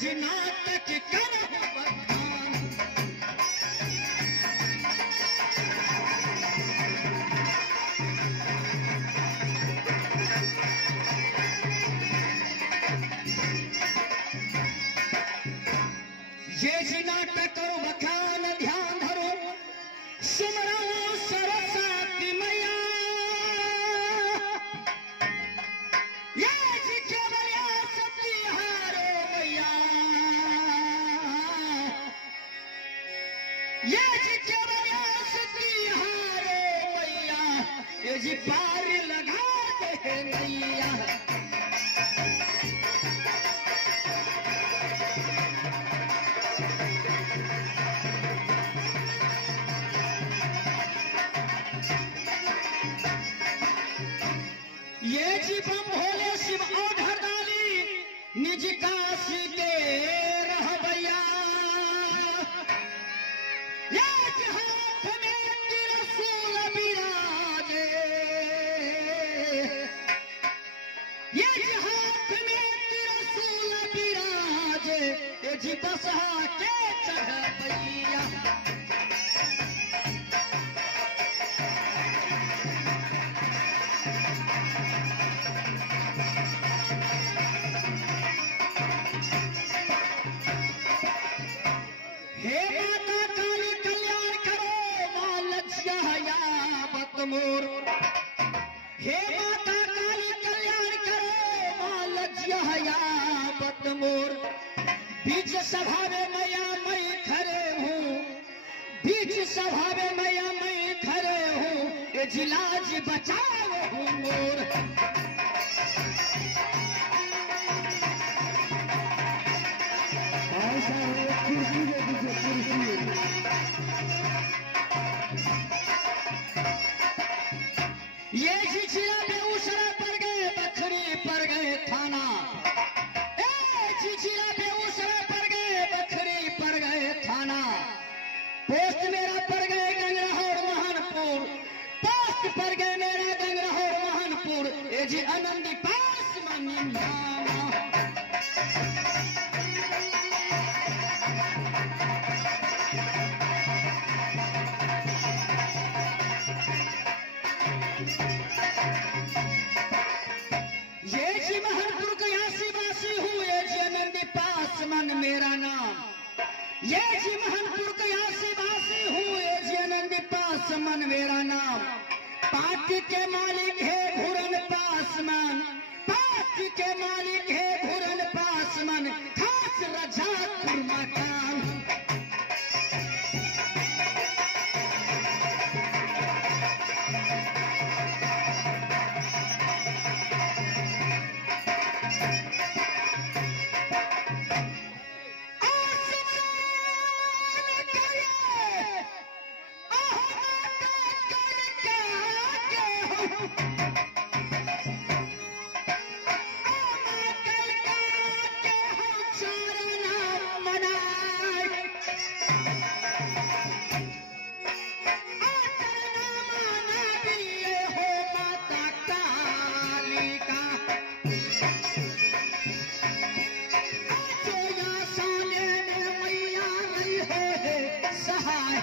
जी नाटक कर बखान। ये जी नाटक करो बखान, ध्यान धरो सिमरो सरस्वती मैया। ये जी केवल सती हारो मैया, ये जी केवल सती हारो मैया, ये जी पार लगा दे नैया। ये जी बम भोले शिव औढ़ डाली, निज काशी के रहबैया। ये जी हाथ में त्रिशूल विराजे, ये जी हाथ में त्रिशूल विराजे, ये जी बसहा के चढ़बैया। हे माता काली कल्याण करो मां लज्जा हयावत मोर। हे माता काली कल्याण करो मां लज्जा हयावत मोर। बीच सभा में मैया मैं खड़े हूँ, बीच सभा में मैया मैं खड़े हूँ, ये जिलाज बचाओ हूँ मोर। ये जी जिला बेगूसराय पर गए, बखरी पर गए थाना। जी जिला बेगूसराय पर गए, बखरी पर गए थाना। पोस्ट मेरा पर गए गंगराहोर महानपुर, पोस्ट पर गए मेरा गंगराहोर महानपुर। ये जी आनंदी पास मनी नामा। ये जी महनपुर का यासीवासी हूँ, ये जी आनंदी पास मन मेरा नाम। ये जी महनपुर का यासीवासी हूँ, ये जी आनंदी पास मन मेरा नाम। पार्टी के मालिक है घुरन पासमान, पार्टी के मालिक है घुरन पासमान, खास रजापुर मकान। सहाय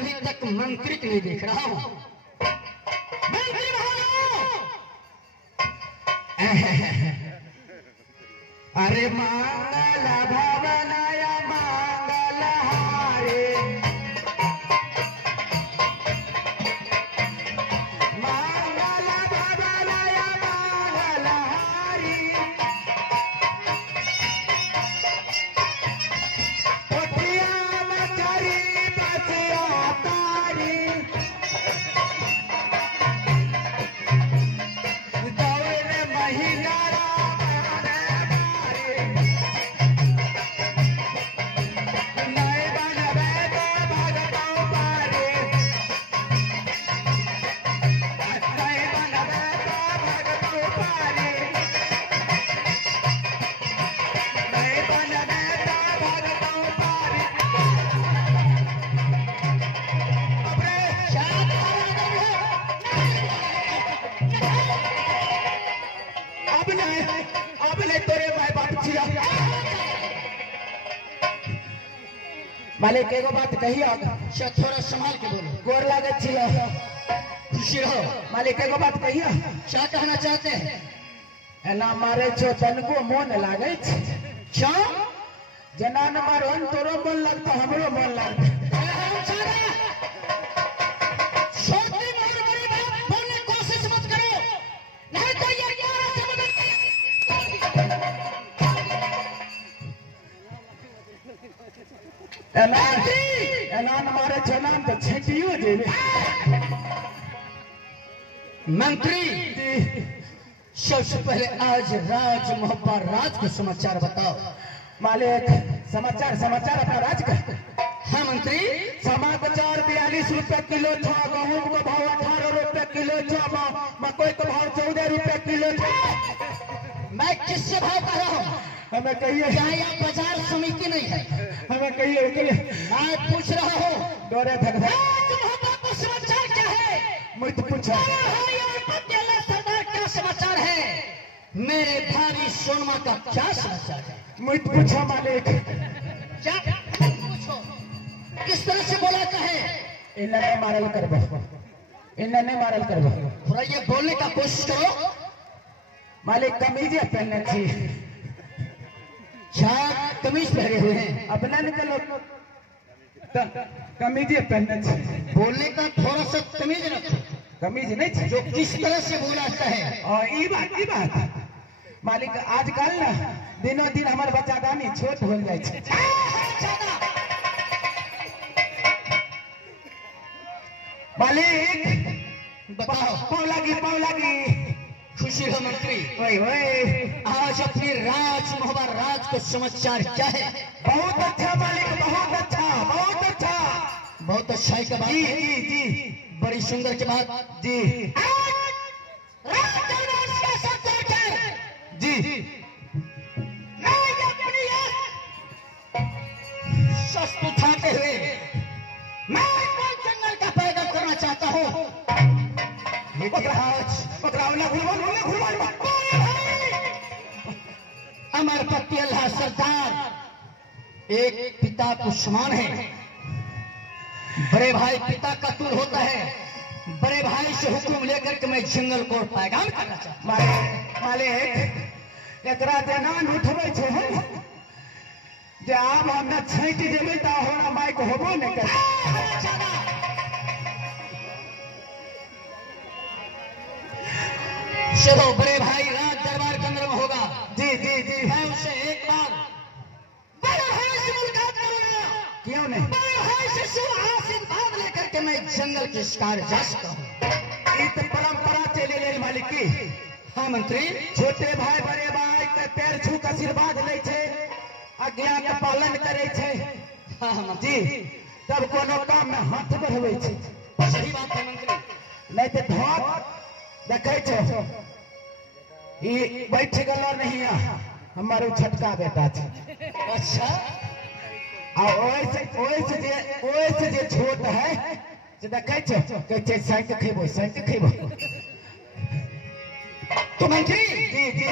अभी तक मंत्री को नहीं देख रहा हूँ। मंत्री अरे मंगल भवनय मंगल हारे, मंगल भवनय मंगल हारी, पोठिया मछरी बसिया तारी, दौड़ महिंद्रा मालिक एगो बात कहियो, थोड़ा संभाल के बोलो। गोर लागत छियो। खुशी रहो। मालिक एगो बात कहियो, क्या कहना चाहते हैं? एना मारे छो तनको मोन लागे छ। क्या? जना न मारन तोरो मन लगता हमरो मन लगता। छोटी मोर बड़ी बात बोलने की कोशिश मत करो, नहीं तो ये एना न मारे छो नाम तो छेटियो जेबे। मंत्री सबसे पहले आज राज मोहब्बा राज के समाचार बताओ। मालिक समाचार अपना राज का। हाँ मंत्री, समाचार 42 रुपए किलो था, गेहूं का भाव 18 रुपए किलो था, मकई का भाव 14 रुपए किलो था। मैं किससे भाव कर रहा हूँ? हमें कहिए, क्या यह बाजार समिति नहीं है? हमें कहिए मैं पूछ रहा हूँ डोरे थक राज मोहब्बा का समाचार क्या है? मुझे पूछा सरदार क्या समाचार है? मेरे भाभी सोनमा का क्या समाचार है? मुझे पूछा मालिक। क्या पूछो? किस तरह से बोला है? इन्हें मारल करबो, इन्हें मारल करबो। थोड़ा ये बोलने का कोशिश करो। मालिक कमीज पहनने थी। क्या कमीज पहने हुए हैं? अपना निकलो, कमीज पहनने थी। बोलने का थोड़ा सा तमीज रखो। कमीज नहीं थी जो किस तरह से बोलाता है। और ये बात मालिक आजकल ना दिनों दिन हमारे बच्चा दानी छोट हो जाए छे। मालिक बताओ। पाव लागी खुशी है मंत्री। ओए आज अपने राज मोहब्बा राज का समाचार क्या है? बहुत अच्छा मालिक, बहुत अच्छा बहुत अच्छाई का बात जी है। जी जी बड़ी सुंदर की बात जी जी शस्त्र उठाते हुए मैं जंगल का पैदल करना चाहता हूँ। अमर पति अल्लाह सरदार एक पिता को समान है। बड़े भाई पिता का तुल होता है। बड़े भाई से हुक्म लेकर के मैं जंगल को पैगाम करना चाहता हूँ। मालिक एकरा जनान उठबै छे जे आब हम न छैट देबै त हमरा माइक होबो न करे। चलो बड़े भाई राज दरबार के अंदर में होगा। जी जी जी मैं उसे एक बार बड़े भाई से मुलाकात करूंगा। क्यों नहीं? बड़े भाई से शुभ आशीर्वाद लेकर के मैं जंगल के शिकार जा सकता हूँ। ई त परंपरा चले ले मालिक की। हाँ मंत्री, छोटे भाई बड़े भाई के पैर छू के आशीर्वाद ले छे, आज्ञा के पालन करे छे। हाँ हाँ जी तब कोनो काम में हाथ बढ़बै छे। सही बात है मंत्री। नहीं तो धोत देखे छो ई बैठ गलो नहीं हमारे छटका बेटा छे। अच्छा, आ ओइसे जे छोट है जे देखे छो कहै छे साइक खेबो। तो मंत्री जी जी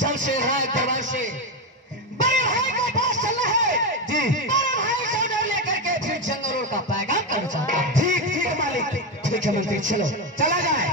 जब से राज दरबार से बड़े भाई को पास चलना है। जी बड़े भाई से ऑर्डर लेकर के फिर जंगलों का पैगाम करना चाहता हूं। मुख्यमंत्री चलो चला जाए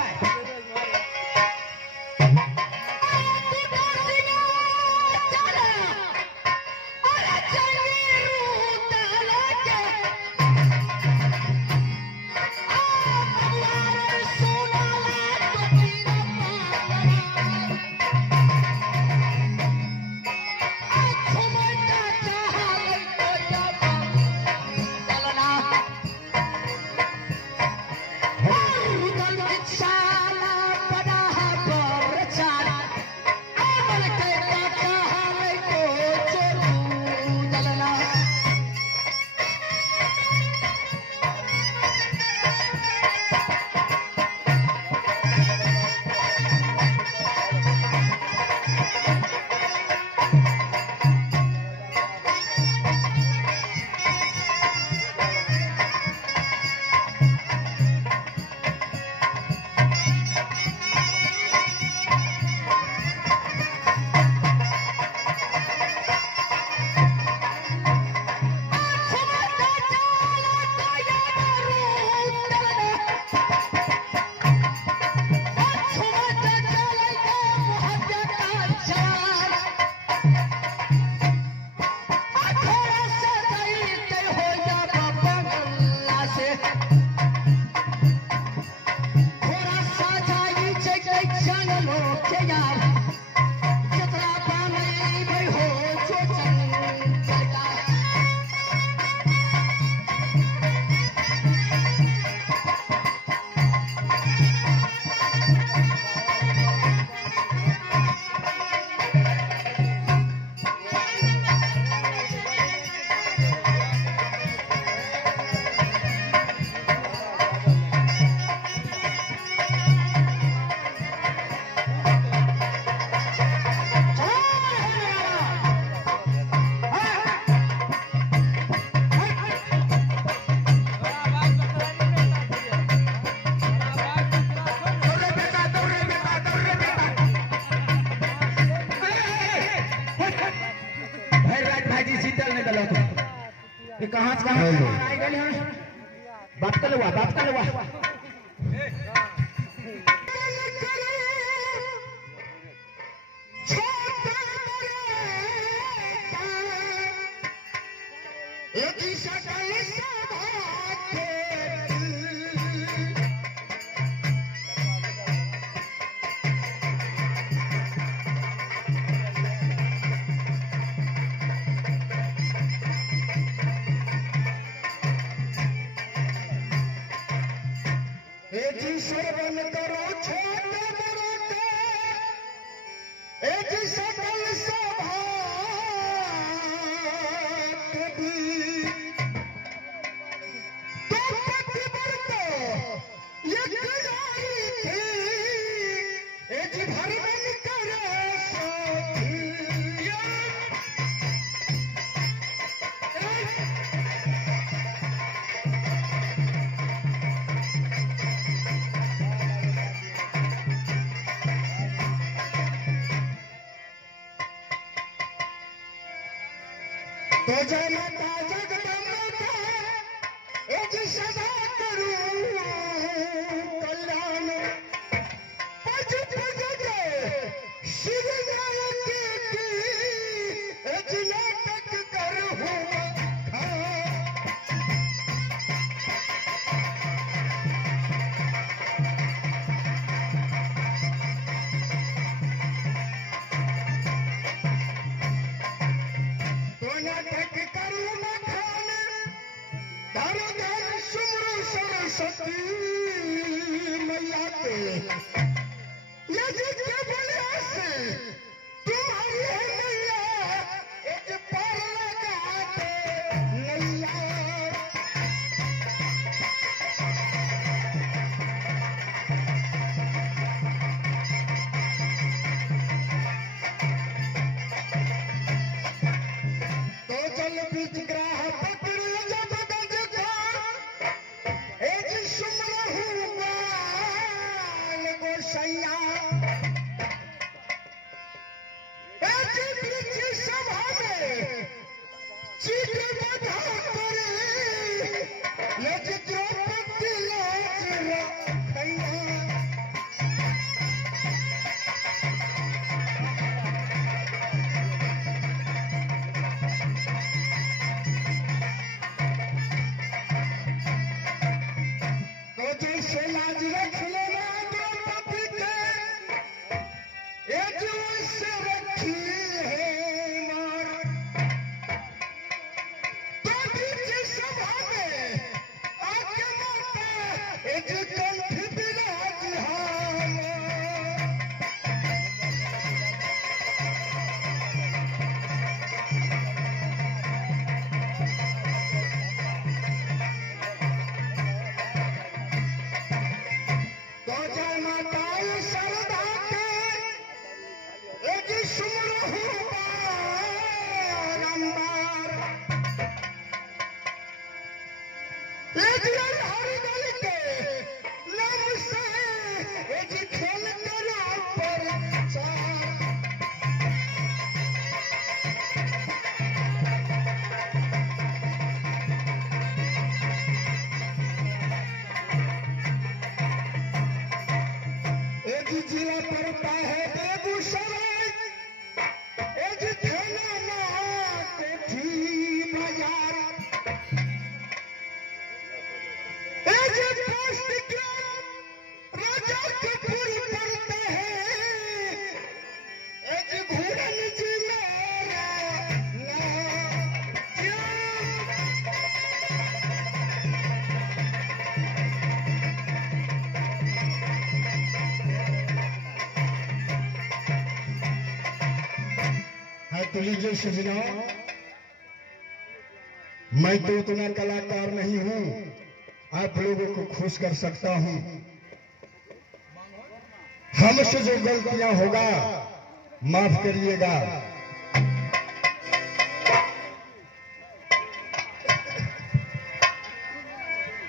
कहाँ बात कर लुआ श्रवण करो छोटे बड़ोटे एक सकल सभा तो प्रतिवर्तो ये गिराई थी एक घर में करे तो जनता जगदम्बा एक सदा करूं कल्याण पज जगे श्री नायक की एक नाटक करूं तो नाटक करूं ऐसे लाज रख लेना द्रौपदी के ये जो से रखी है मार तो बीच सभा में आके माता ये जो कंठ विराज हाम जिला पड़ता है बेगूसराय एक थाना कोठी बाजार एक पोस्ट ग्राम राजा कपूर पड़ता है एक घोड़न जिला तो लीजिए सुझाव। मैं तो उतना कलाकार नहीं हूं, आप लोगों को खुश कर सकता हूं। हमसे जो गलतियां होगा माफ करिएगा।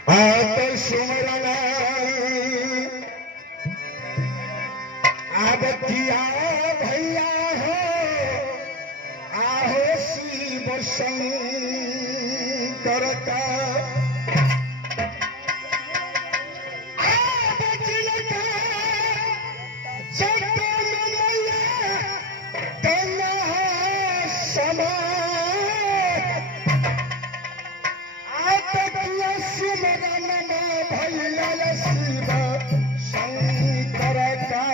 तो सुमरना अब किया भैया हो आहो शिव शंकर का भैया शिव शंकर का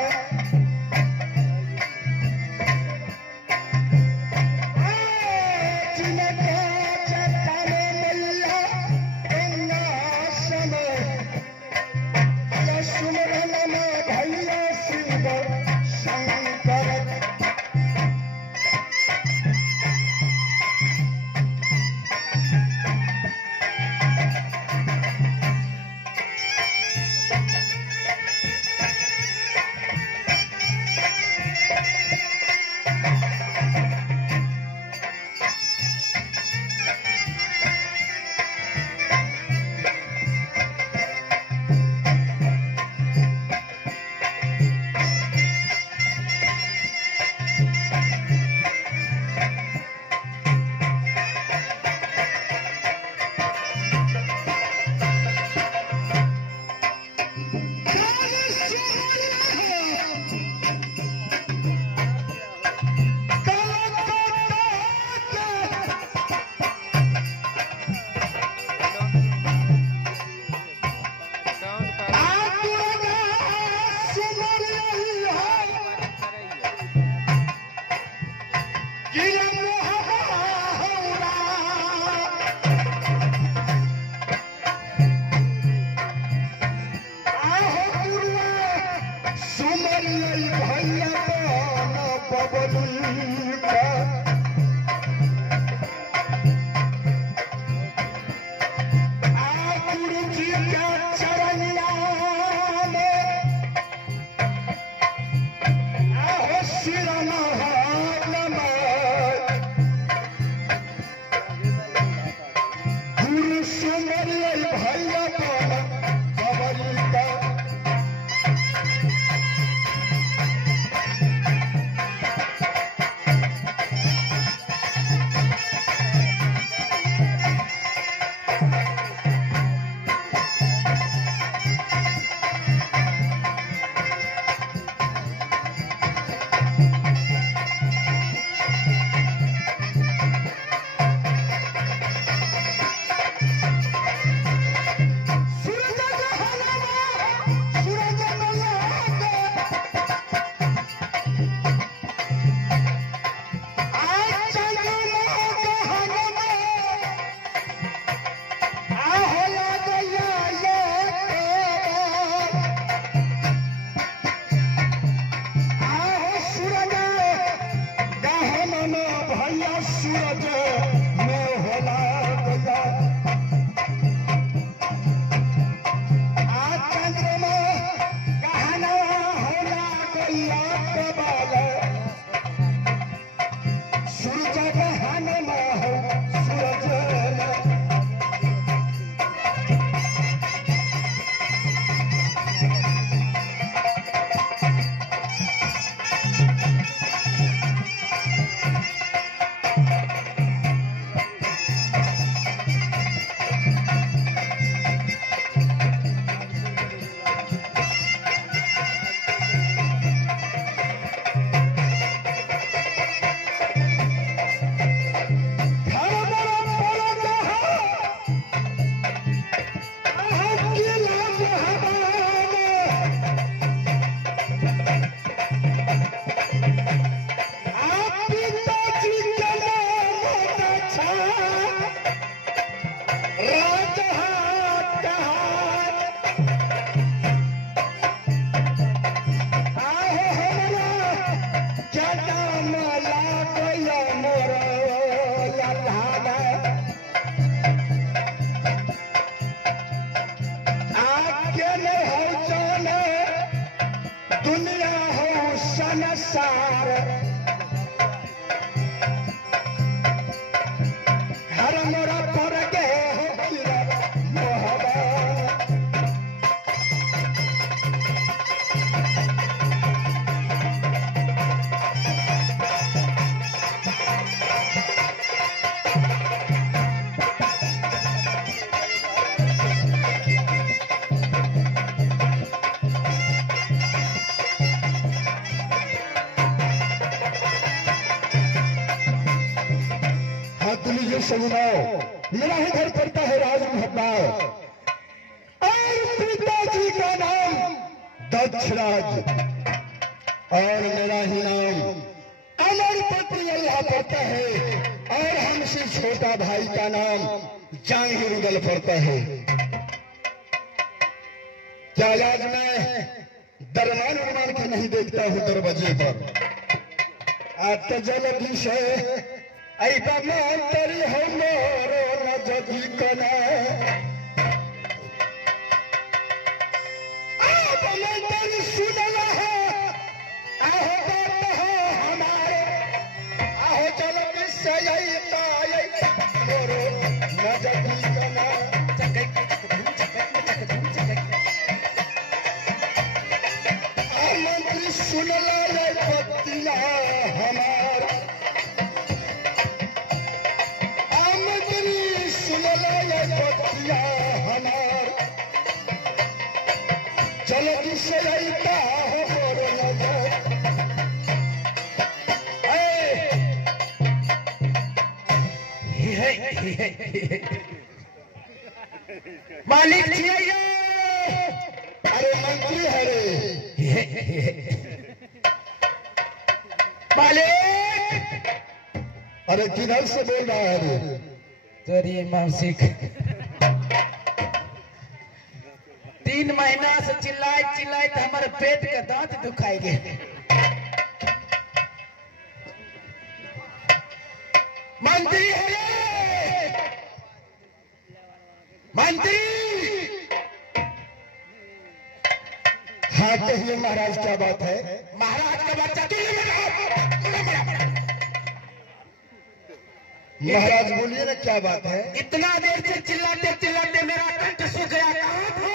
दुनिया हो संसार घर मोरा पर के हो मोहब्बत सुनाओ मेरा ही घर पड़ता है राज महबार और पिताजी का नाम दक्षराज और मेरा ही नाम अमरपति अल्लाह पड़ता है और हमसे छोटा भाई का नाम जांगिरुदल पड़ता है। क्या आज मैं दरमान उरमान के नहीं देखता हूँ दरवाजे पर आते जल विषय ऐबा मंत्री हो मोरो नजदी कना आप मंत्री सुनला है आहो बात हो हमारे आहो चल विषय मोरो नजदी कना मंत्री सुनला ये पतिया हमारा हमार चलो किसे लैता हो मोरो नजर मालिक छिए अरे मंत्री है रे मालिक अरे किधर से बोल रहा है रे तेरी मानसिक 3 महीना से चिल्लाए चिल्लाए तो हमारे पेट के दांत दुखाई गए। मंत्री है मंत्री हाँ कहिए महाराज क्या बात है। महाराज का बच्चा महाराज बोलिए ना क्या बात है। इतना देर से चिल्लाते चिल्लाते मेरा कंठ सूख गया कहाँ था।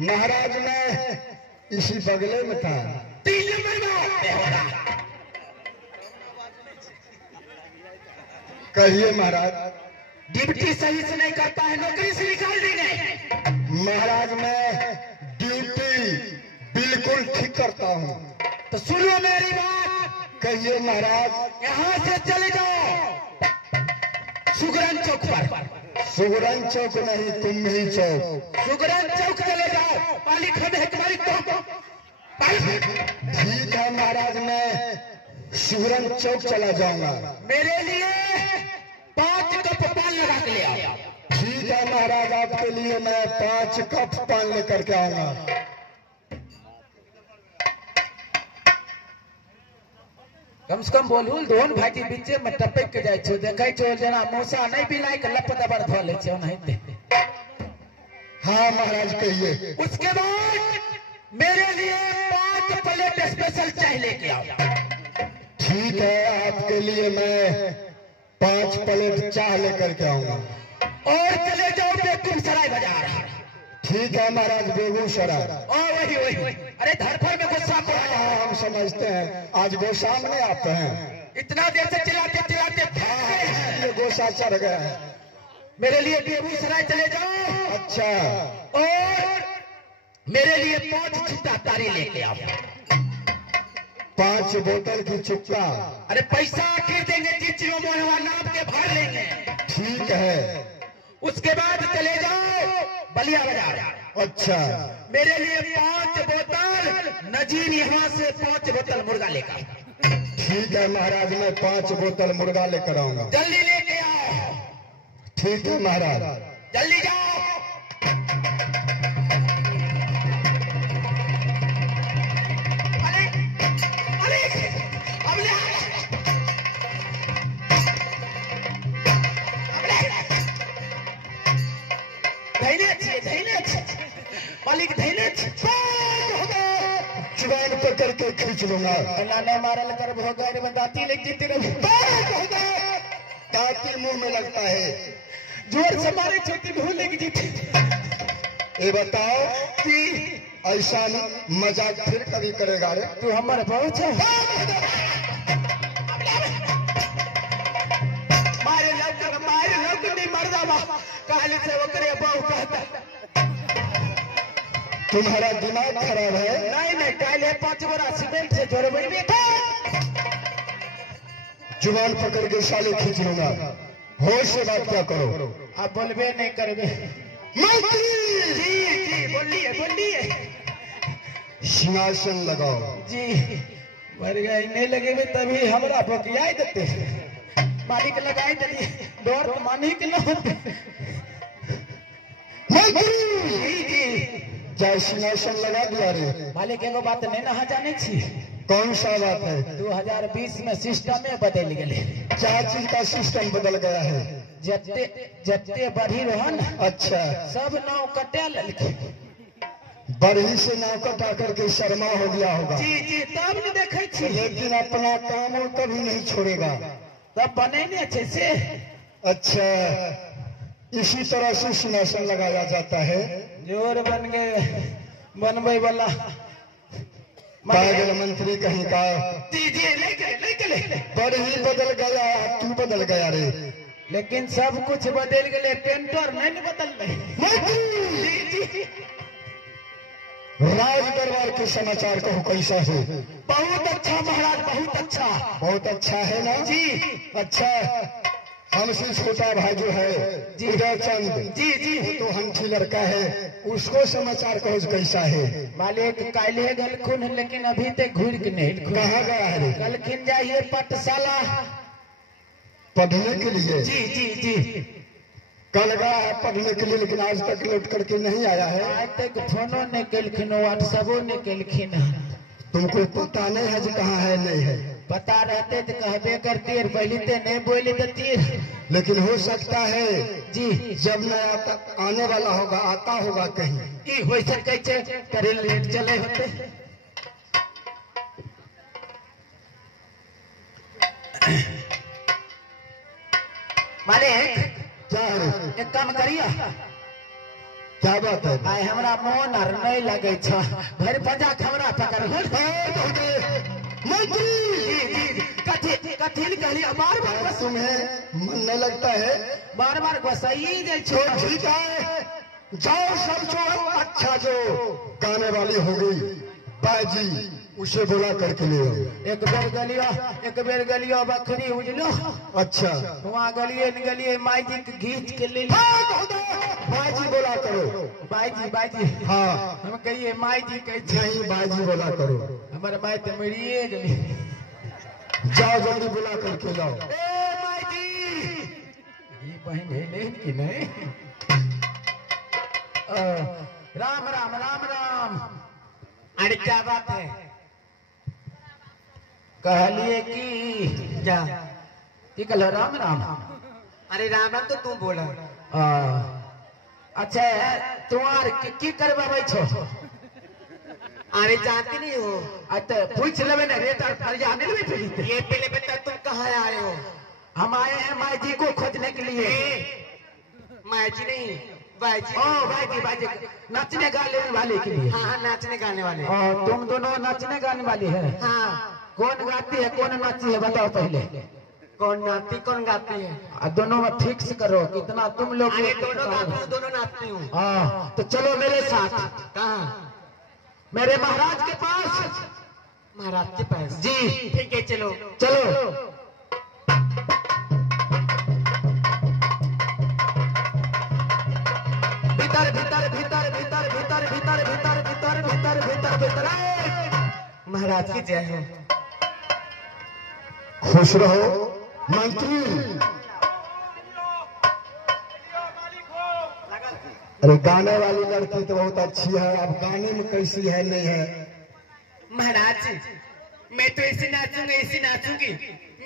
महाराज मैं इसी बगले में था। 3 महीना कहिए महाराज। ड्यूटी सही से नहीं करता है नौकरी से निकाल देंगे। महाराज मैं ड्यूटी बिल्कुल ठीक करता हूँ। तो सुनो मेरी बात। कहिए महाराज। यहाँ से चले जाओ सुगरन चौक पर। सुगरन चौक नहीं कुम्भी चौक। सुगरन चौक चले जाओ मालिक है तुम्हारी तो। ठीक है महाराज मैं सुगरन चौक चला जाऊंगा। मेरे लिए 5 कप पान लगा के ले आओ। ठीक है महाराज आपके लिए मैं 5 कप पान लेकर के आऊंगा। कम से कम बोलू दोन भाई बीचे में टपक के जाए छो देखे छो जना मोसा नहीं भी लाइक लप दबर धो ले छो नहीं दे। हाँ महाराज कहिए। उसके बाद मेरे लिए 5 प्लेट स्पेशल चाय लेके आओ। ठीक है आपके लिए मैं 5 प्लेट चाय लेकर के आऊंगा। और चले जाओ बेगूसराय बाजार। ठीक है महाराज बेगूसराय। वही अरे धरफर में गुस्सा पड़ा। हाँ हम समझते हैं आज गोसाम नहीं आते हैं। इतना देर से चिल्लाते ये गोसा चढ़ गया है। मेरे लिए बेगूसराय चले जाओ। अच्छा और मेरे लिए 5 छिट्टा तारी लेके आओ। 5 बोतल की चुक्का। अरे पैसा आखिर देंगे जिस मोहनवा नाप के भर लेंगे। ठीक है। उसके बाद चले जाओ बलिया बाजार। अच्छा मेरे लिए 5 बोतल नजीर यहाँ से 5 बोतल मुर्गा लेकर। ठीक है महाराज मैं 5 बोतल मुर्गा लेकर आऊंगा। जल्दी लेके आओ। ठीक है महाराज जल्दी जाओ। मालिक धैर्य लूंगा। लाने मारल कर भोगर में दाती लग जीते रहो। दाती मुंह में लगता है, जोर से मारे छोटी भूल लग जीते। ये बताओ जी ऐसा मजाक फिर कभी करेगा रे? तू हमारे बहुत है। मारे लग नहीं मर जावा काली से ओकरे बहु कहता। तुम्हारा दिमाग खराब है। नहीं काले 5 बोरा सीमेंट से जोड़बे में जुबान पकड़ के साले खींच लूंगा। होश से बात क्या करो। आप बोलबे नहीं करबे। मंत्री जी बोलिए सिंहासन लगाओ। जी मर गई नहीं लगेबे तभी हमरा बकिया देते। मालिक लगाई देती डर तो मालिक न होते। मंत्री जी जा सिंहासन लगा दिया रे। मालिक एगो बात नहीं ना जाने छी। कौन सा बात है? 2020 में सिस्टम बदल गए। क्या चीज का सिस्टम बदल गया है? जत्ते बढ़ी रहन अच्छा सब नाव कटे ललके। बढ़ी से नाव कटा करके शर्मा हो गया होगा। जी तब न देखे छी। लेकिन अपना काम वो कभी नहीं छोड़ेगा। तब बने नहीं अच्छे से। अच्छा इसी तरह से सिंहासन लगाया जाता है। जोर बन गए बनबे वाला पागल मंत्री कहीं का। जी ले बढ़ी बदल गया, तू बदल गया रे। लेकिन सब कुछ बदल गए, पेंटर नहीं बदल मंत्री राज दरबार के समाचार कहो कैसा है? बहुत अच्छा महाराज बहुत अच्छा। बहुत अच्छा है ना जी अच्छा हमसे छोटा भाई जो है उदय चंद जी वो तो हमठी लड़का है, उसको समाचार कहो कैसा है? मालिक काले गलखुन लेकिन अभी तक घूर के नहीं। कहाँ गया है रे? गलखिन जाइए पाठशाला पढ़ने के लिए। जी कल गया है पढ़ने के लिए, लेकिन आज तक लौट करके नहीं आया है। आज तक फोनो नहीं कलखिन, व्हाट्सएपो नहीं कलखिन। तुमको पता नहीं है जो कहाँ है नहीं है? पता रहते तो कहबे करती पहले तो नहीं बोले देती। लेकिन हो सकता है जी जब नया आने वाला होगा आता होगा कहीं। ई हो सके करे लेट चले होते। मालिक क्या है? एक काम करिए। क्या बात है? आय हमरा मोन आर नहीं लगे छ घर पजा खबरा पकड़ मंत्री कठिन कहली बार बार तुम्हें मन नहीं लगता है? बार गोसाई जाय तो ठीक है जाओ सब जो अच्छा जो गाने वाली हो गई बाजी उसे बुला करके ले आओ। एक बेर गलियो बकरी उजलो। अच्छा वहाँ गलिए माई जी के घींच के ले बाजी बोला करो। बाजी हाँ हम कहिए माई जी कहे नहीं बाजी बोला करो। हमारे माई तो मरिए गली। जाओ जल्दी बुला करके लाओ। माई जी ये बहन है नहीं कि नहीं। राम अरे क्या बात है? कहलिए कि क्या? कि कल राम अरे राम तो तू बोला। अच्छा तुम्हार की करवाबै छो? अरे जानती नहीं हो? अच्छा पूछ लेवे ना रेट और फरिया मिलवे फिर। ये पहले बता तुम कहाँ आए हो? हम आए हैं माई जी को खोजने के लिए। माई जी नहीं भाई जी। ओ भाई जी नाचने गाने वाले के लिए। हाँ नाचने गाने वाले। तुम दोनों नाचने गाने वाली है? हाँ। कौन गाती है कौन नाची है बताओ पहले। कौन नाचती कौन गाती है? दोनों में फिक्स करो कितना तुम लोग। अरे दोनों गाती हूँ दोनों नाचती हूँ। तो चलो मेरे साथ। कहाँ? मेरे महाराज के पास। महाराज के पास? जी ठीक है चलो। भीतर महाराज की जय हो। खुश रहो मंत्री। अरे गाने वाली लड़की तो बहुत अच्छी है, अब गाने में कैसी है नहीं है? महाराज मैं तो ऐसे नाचूंगी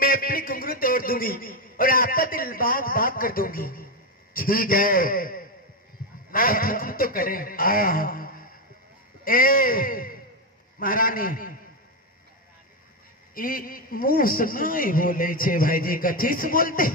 मैं अपनी घुंघरू तोड़ दूंगी और आपका दिल भाग भाग कर दूंगी। ठीक है आप हुक्म तो करें। ए महारानी मुंह से नहीं बोले छे भाईजी, कथी से बोलते?